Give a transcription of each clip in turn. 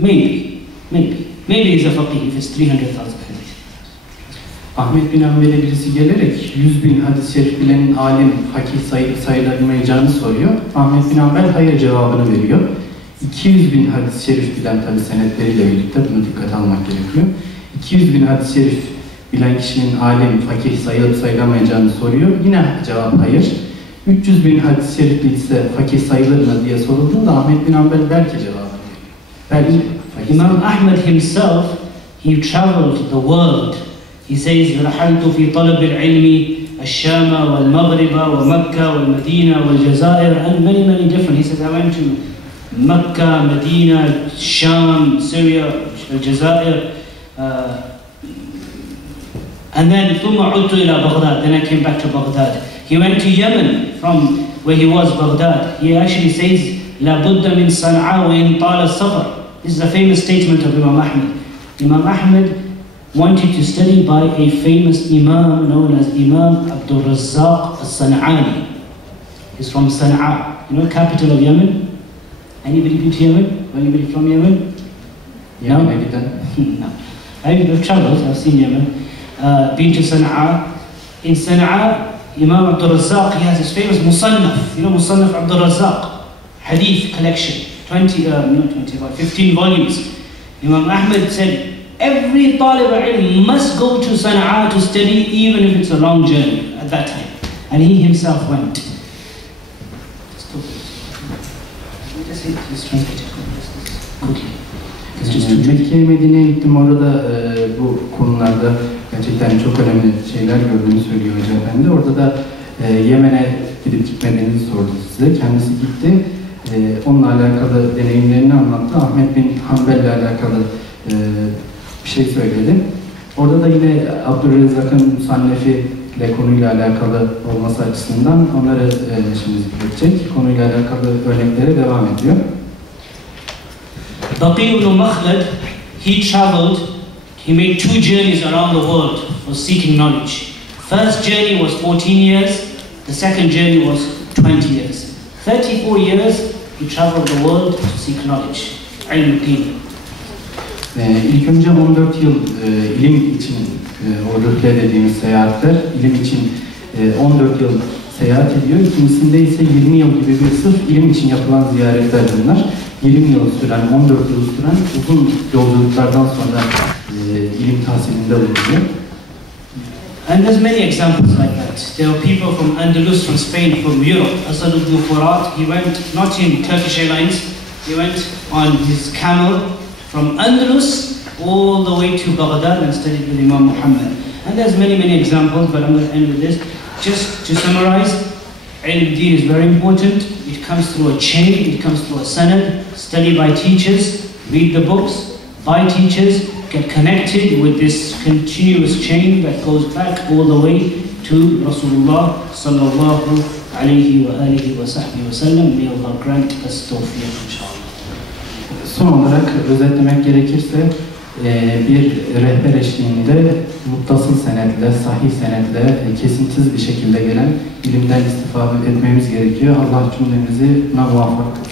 Maybe he's a faqih if it's 300,000 hadith. Ahmet bin Hanbel'e birisi gelerek 100.000 hadis-i şerif bilenin alim, fakih sayılamayacağını soruyor. Ahmet bin Hanbel hayır cevabını veriyor. 200.000 hadis-i şerif bilen, tabi senetleriyle birlikte bunu dikkate almak gerekiyor. 200.000 hadis-i şerif bilen kişinin alim, fakih sayılıp sayılamayacağını soruyor. Yine cevap hayır. 300.000 hadis-i şerif bilse fakih sayılır mı diye sorulduğunda Ahmet bin Hanbel belki cevabı veriyor. Belki. Imam Ahmed himself, he traveled the world. He says, رحلت في طلب العلم الشام والمغرب ومكة والمدينة والجزائر, and many different. He says, I went to Mecca, Medina, Sham, Syria, Aljazair, and then ثم عدت إلى بغداد. Then I came back to Baghdad. He went to Yemen from where he was, Baghdad. He actually says, لا بد من صنعاء وإن طال السفر. This is a famous statement of Imam Ahmed. Imam Ahmed wanted to study by a famous Imam known as Imam Abdul Razzaq al-San'ani. He's from Sana'a, you know, capital of Yemen. Anybody been to Yemen? Anybody from Yemen? Yeah, no? Maybe then. No. I've traveled, I've seen Yemen. Been to Sana'a. In Sana'a, Imam Abdul Razzaq, he has his famous Musannaf. You know Musannaf Abdul Razzaq? Hadith collection. 15 volumes. Imam Ahmed said, every talib al-ilm must go to Sana'a to study, even if it's a long journey at that time. And he himself went. Mekke'ye, Medine'ye gittim, orada bu konularda gerçekten çok önemli şeyler gördüğünü söylüyor Hoca Efendi. Orada da Yemen'e gidip gitmediğinizi sordu size. Kendisi gitti. Onunla alakalı deneyimlerini anlattı. Ahmet bin Hanbel'le alakalı bir şey söyledi. Orada da yine Abdurrezzak'ın Musannefi ile konuyla alakalı olması açısından onları şimdi zikredecek. Konuyla alakalı örneklere devam ediyor. Baqi ibn Makhlad, he traveled, he made 2 journeys around the world for seeking knowledge. First journey was 14 years, the second journey was 20 years. 34 years he traveled the world to seek knowledge. İlim Kimden. İlk önce 14 yıl ilim için o rühle dediğimiz seyahatler, ilim için 14 yıl seyahat ediyor. İkincisinde ise 20 yıl gibi bir sırf ilim için yapılan ziyaretler bunlar. 20 yıl süren, 14 yıl süren uzun yolculuklardan sonra ilim tahsilinde bulunuyor. And there's many examples like that. There are people from Andalus, from Spain, from Europe. Asad ibn Furat, he went not in Turkish Airlines, he went on his camel from Andalus all the way to Baghdad and studied with Imam Muhammed. And there's many examples, but I'm going to end with this. Just to summarize, ilm deen is very important. It comes through a chain, it comes through a sanad, study by teachers, read the books, by teachers, get connected with this continuous chain that goes back all the way to Rasulullah sallallahu alayhi wa alihi wa sahbihi wa sallam. May Allah grant us tawfiq, inshallah. Son olarak özetlemek gerekirse bir rehber eşliğinde muttasıl senetle, sahih senetle, kesintisiz bir şekilde gelen ilimden istifade etmemiz gerekiyor. Allah cümlemizi muvaffak kılsın.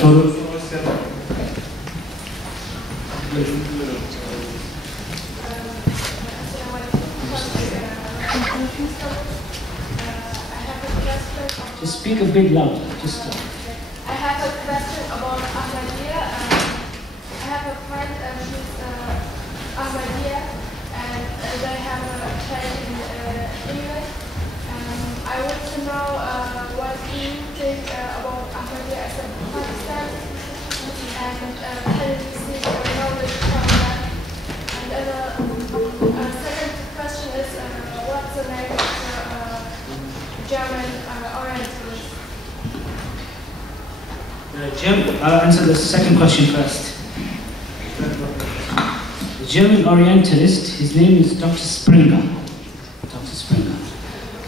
Soru. Just speak a bit louder. I have a question about Ahmadiyya. I have a friend who's Ahmadiyya, and they have a child in England. I want to know what you think about Ahmadiyya as a Pakistan, and can you seek knowledge from that? And then second question is, what's the name of the German Orientalist? I'll answer the second question first. The German Orientalist, his name is Dr. Springer. Dr. Springer.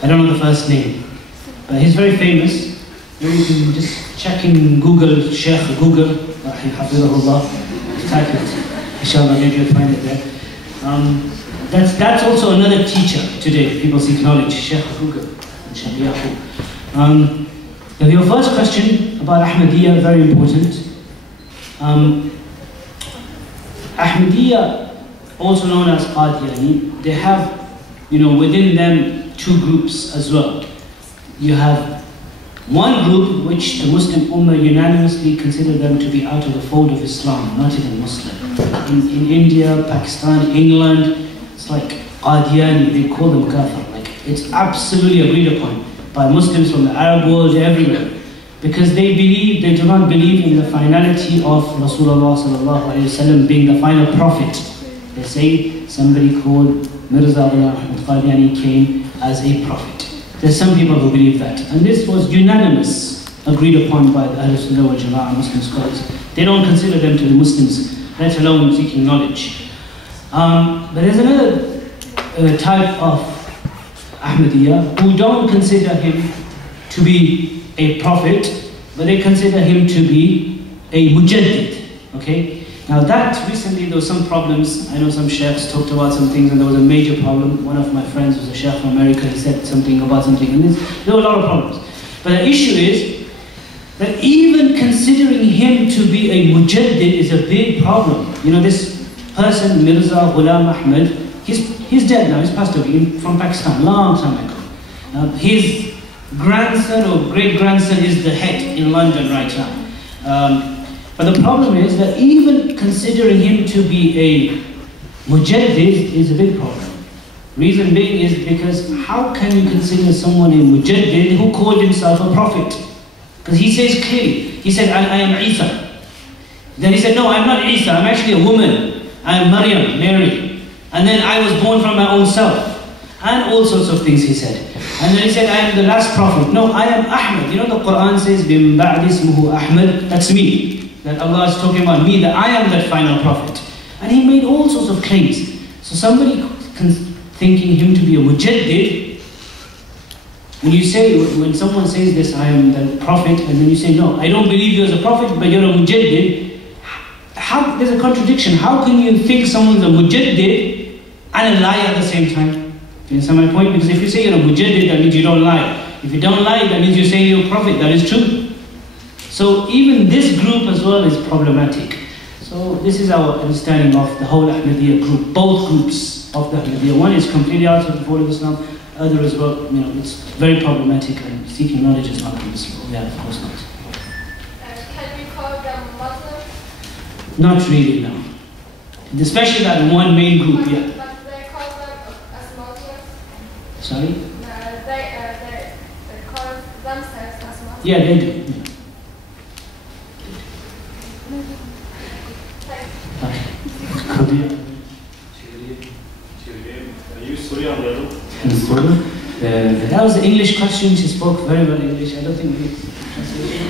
I don't know the first name, but he's very famous. You can just check in Google, Sheikh Google, Hafidahullah, type it, inshallah maybe you'll find it there. That's also another teacher today, people seek knowledge, Sheikh Google, inshallah. Now your first question about Ahmadiyya, very important. Ahmadiyya, also known as Qadiani, they have, within them two groups as well. You have one group which the Muslim Ummah unanimously consider them to be out of the fold of Islam, not even Muslim. In India, Pakistan, England, it's like Qadiani, they call them kafir. Like, it's absolutely agreed upon by Muslims from the Arab world, everywhere. Because they do not believe in the finality of Rasulullah sallallahu alayhi wasallam being the final prophet. They say somebody called Mirza Ahmad Qadiani came as a prophet. There's some people who believe that. And this was unanimous, agreed upon by the Ahlul Sunnah wal Jama'ah Muslim scholars. They don't consider them to be Muslims, let alone seeking knowledge. But there's another type of Ahmadiyya who don't consider him to be a prophet, but they consider him to be a mujaddid. Okay? Now that recently there were some problems. I know some sheikhs talked about some things and there was a major problem. One of my friends was a sheikh from America, he said something about something, and there were a lot of problems. But the issue is that even considering him to be a mujaddid is a big problem. This person, Mirza Ghulam Ahmad, he's dead now, he's passed away from Pakistan, long time ago. His grandson or great-grandson is the head in London right now. But the problem is that even considering him to be a mujaddid is a big problem. Reason being is because how can you consider someone a mujaddid who called himself a prophet? Because he says clearly, he said, I am Isa. Then he said, no, I'm not Isa, I'm actually a woman. I am Maryam, Mary. And then I was born from my own self. And all sorts of things he said. And then he said, I am the last prophet. No, I am Ahmad. The Quran says, Bim ba'di ismuhu Ahmad. That's me. That Allah is talking about me, that I am that final prophet. And he made all sorts of claims. So somebody thinking him to be a mujaddid, when someone says this, I am the prophet, and then you say, no, I don't believe you as a prophet, but you're a mujaddid, there's a contradiction. How can you think someone's a mujaddid and a liar at the same time? Do you understand my point? Because if you say you're a mujaddid, that means you don't lie. If you don't lie, that means you say you're a prophet. That is true. So even this group as well is problematic. So this is our understanding of the whole Ahmadiyya group, both groups of the Ahmadiyya. One is completely out of the fold of Islam, other as well, it's very problematic, and seeking knowledge is not permissible. Yeah, of course not. Can you call them Muslims? Not really, no. Especially that one main group, yeah. But they call them as Muslims? Sorry? They call themselves as Muslims? Yeah, they do. Yeah. That was the English question. She spoke very well English. I don't think we translation.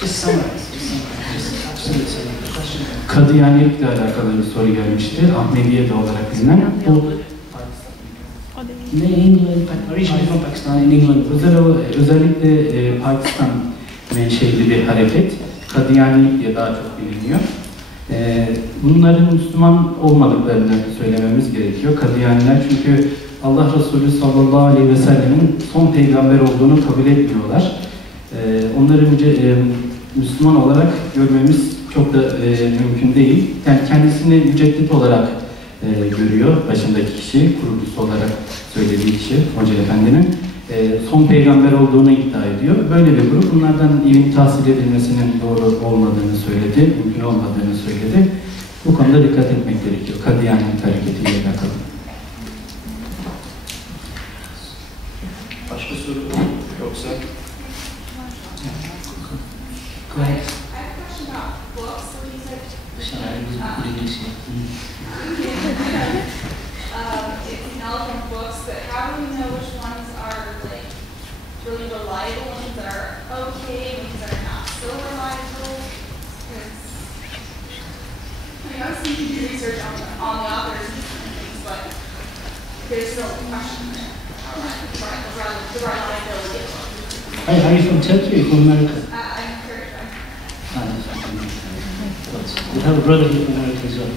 Just summarize. Just absolutely summarize the question. Kadiyanilikle alakalı bir soru gelmişti. Ahmediye de olarak bilinen. Originally from Pakistan, in England. Özellikle Pakistan menşeli bir hareket. Kadiyanilik diye daha çok biliniyor. Bunların Müslüman olmadıklarını söylememiz gerekiyor. Kadiyaniler çünkü Allah Resulü sallallahu aleyhi ve sellemin son peygamber olduğunu kabul etmiyorlar. Onları Müslüman olarak görmemiz çok da mümkün değil. Yani kendisini müceddit olarak görüyor başındaki kişi, kurucusu olarak söylediği kişi, Hoca Efendi'nin son peygamber olduğunu iddia ediyor. Böyle bir grup bunlardan ilim tahsil edilmesinin doğru olmadığını söyledi, mümkün olmadığını söyledi. Bu konuda dikkat etmek gerekiyor. Kadiyanilik hareketiyle alakalı. Başka soru yoksa? Go ahead. I have a question about books. So you said It's from books, but how do you know which ones are really reliable, ones that are okay, ones that are not so reliable? Because I was thinking to do research on the authors and things, but there's still a question there. The reliability of books. Hey, are you from Turkey or from America? I'm Turkish. We have a brother here from America as well.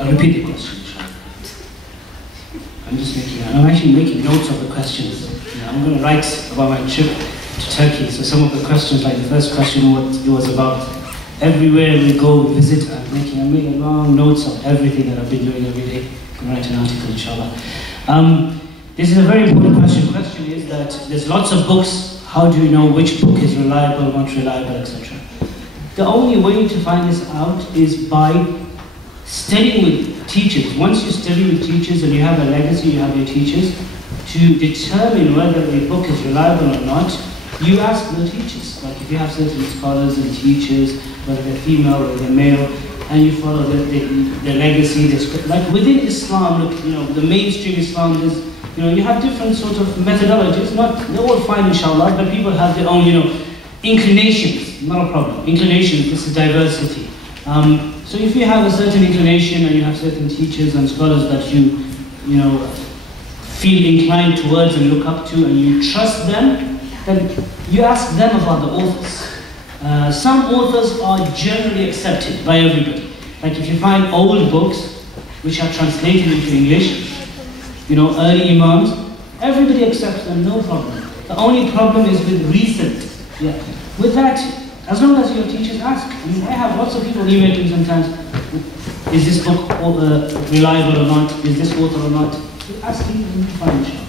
I'll repeat the question. I'm actually making notes of the questions. I'm going to write about my trip to Turkey. So some of the questions, like the first question, what it was about. Everywhere we go, visit, I'm making long notes of everything that I've been doing every day. I can write an article, inshallah. This is a very important question. The question is that there's lots of books. How do you know which book is reliable, not reliable, etc.? The only way to find this out is by studying with teachers. Once you study with teachers and you have a legacy, you have your teachers, to determine whether a book is reliable or not, you ask the teachers. Like if you have certain scholars and teachers, whether they're female or they're male, and you follow the legacy, like within Islam, look, the mainstream Islam is, you have different sort of methodologies. They're all fine, inshallah, but people have their own, inclinations. Not a problem. Inclinations. This is diversity. So if you have a certain inclination and you have certain teachers and scholars that you feel inclined towards and look up to, and you trust them, then you ask them about the authors. Some authors are generally accepted by everybody. Like if you find old books which are translated into English, early Imams, everybody accepts them, no problem. The only problem is with recent. Yeah. With that, as long as your teachers ask. I have lots of people email me sometimes, is this book reliable or not? Is this author or not? Ask me, fine, inshallah.